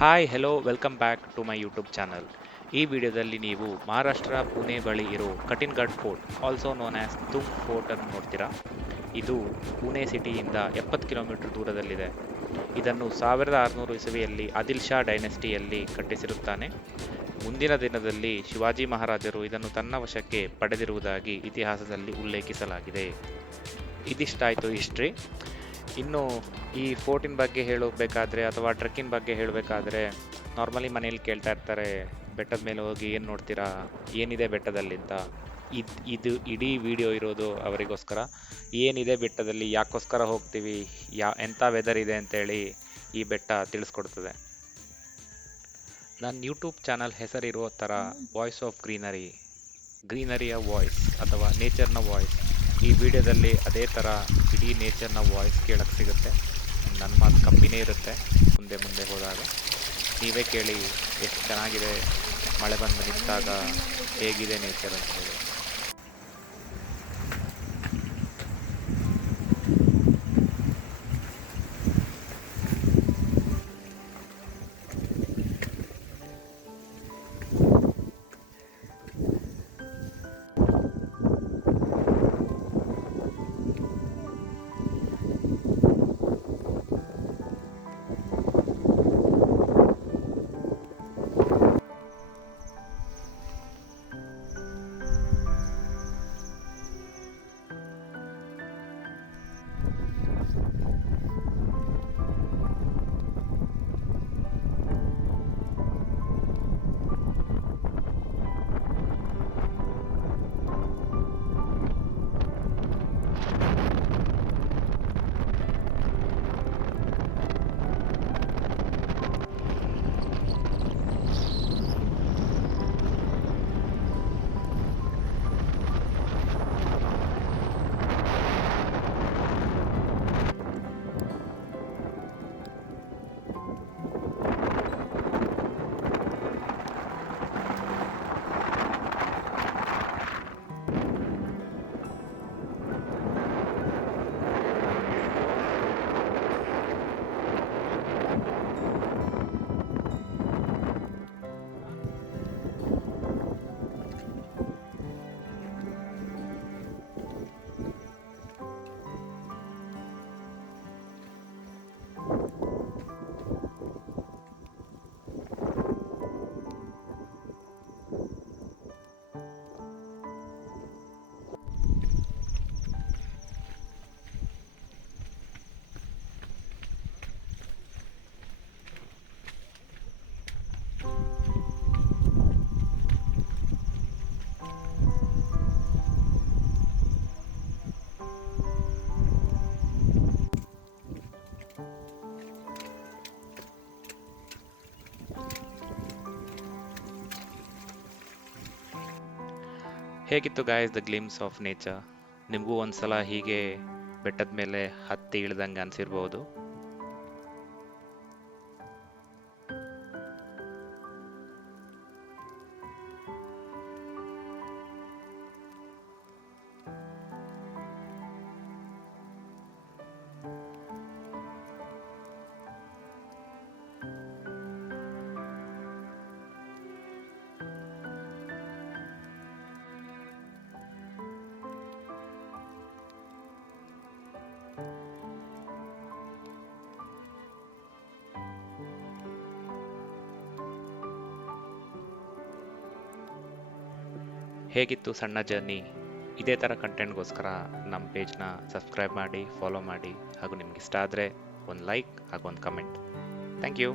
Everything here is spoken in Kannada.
Hi hello welcome back to my YouTube channel. ಈ ವಿಡಿಯೋದಲ್ಲಿ ನೀವು ಮಹಾರಾಷ್ಟ್ರ ಪುಣೆ ಬಳಿ ಇರೋ Kathingad fort also known as Tung fort ಅನ್ನು ನೋಡ್ತೀರಾ. ಇದು ಪುಣೆ ಸಿಟಿಯಿಂದ 70 ಕಿಲೋಮೀಟರ್ ದೂರದಲ್ಲಿದೆ. ಇದನ್ನು 1600 ಇಸವಿಯಲ್ಲಿ ಆದಿಲ್ ಶಾ ಡೈನೆಸ್ಟಿಯಲ್ಲಿ ಕಟ್ಟಿಸಿರುತ್ತಾನೆ. ಮುಂದಿನ ದಿನದಲ್ಲಿ ಶಿವಾಜಿ ಮಹಾರಾಜರು ಇದನ್ನು ತನ್ನ ವಶಕ್ಕೆ ಪಡೆದಿರುವುದಾಗಿ ಇತಿಹಾಸದಲ್ಲಿ ಉಲ್ಲೇಖಿಸಲಾಗಿದೆ. ಇದಿಷ್ಟಾಯಿತು ಹಿಸ್ಟ್ರಿ. ಇನ್ನು ಈ ಫೋರ್ಟಿನ ಬಗ್ಗೆ ಹೇಳಬೇಕಾದ್ರೆ ಅಥವಾ ಟ್ರೆಕ್ಕಿನ ಬಗ್ಗೆ ಹೇಳಬೇಕಾದ್ರೆ ನಾರ್ಮಲಿ ಮನೇಲಿ ಕೇಳ್ತಾ ಇರ್ತಾರೆ, ಬೆಟ್ಟದ ಮೇಲೆ ಹೋಗಿ ಏನು ನೋಡ್ತೀರಾ, ಏನಿದೆ ಬೆಟ್ಟದಲ್ಲಿ ಅಂತ. ಇದು ಇಡೀ ವಿಡಿಯೋ ಇರೋದು ಅವರಿಗೋಸ್ಕರ. ಏನಿದೆ ಬೆಟ್ಟದಲ್ಲಿ, ಯಾಕೋಸ್ಕರ ಹೋಗ್ತೀವಿ, ಎಂಥ ವೆದರ್ ಇದೆ ಅಂತೇಳಿ ಈ ಬೆಟ್ಟ ತಿಳಿಸ್ಕೊಡ್ತದೆ. ನನ್ನ ಯೂಟ್ಯೂಬ್ ಚಾನಲ್ ಹೆಸರಿರೋ ಥರ ವಾಯ್ಸ್ ಆಫ್ ಗ್ರೀನರಿಯ ವಾಯ್ಸ್ ಅಥವಾ ನೇಚರ್ನ ವಾಯ್ಸ್. ಈ ವಿಡಿಯೋದಲ್ಲಿ ಅದೇ ಥರ ಇಡೀ ನೇಚರ್ನ ವಾಯ್ಸ್ ಕೇಳಕ್ಕೆ ಸಿಗುತ್ತೆ. ನನ್ನ ಮಾತು ಕಮ್ಮಿನೇ ಇರುತ್ತೆ ಮುಂದೆ ಮುಂದೆ ಹೋದಾಗ. ನೀವೇ ಕೇಳಿ ಎಷ್ಟು ಚೆನ್ನಾಗಿದೆ, ಮಳೆ ಬಂದು ನಿಂತಾಗ ಹೇಗಿದೆ ನೇಚರ್ ಅಂತ ಹೇಳಿ. ಹೇಗಿತ್ತು guys the glimpse of nature? ನಿಮಗೂ ಒಂದ್ಸಲ ಹೀಗೆ ಬೆಟ್ಟದ ಮೇಲೆ ಹತ್ತಿ ಇಳ್ದಂಗೆ ಅನ್ಸಿರ್ಬೋದು. ಹೇಗಿತ್ತು ಸಣ್ಣ ಜರ್ನಿ? ಇದೇ ಥರ ಕಂಟೆಂಟ್ಗೋಸ್ಕರ ನಮ್ಮ ಪೇಜ್ನ ಸಬ್ಸ್ಕ್ರೈಬ್ ಮಾಡಿ, ಫಾಲೋ ಮಾಡಿ, ಹಾಗೂ ನಿಮ್ಗೆ ಇಷ್ಟ ಆದರೆ ಒಂದು ಲೈಕ್ ಹಾಗೂ ಒಂದು ಕಮೆಂಟ್. Thank you.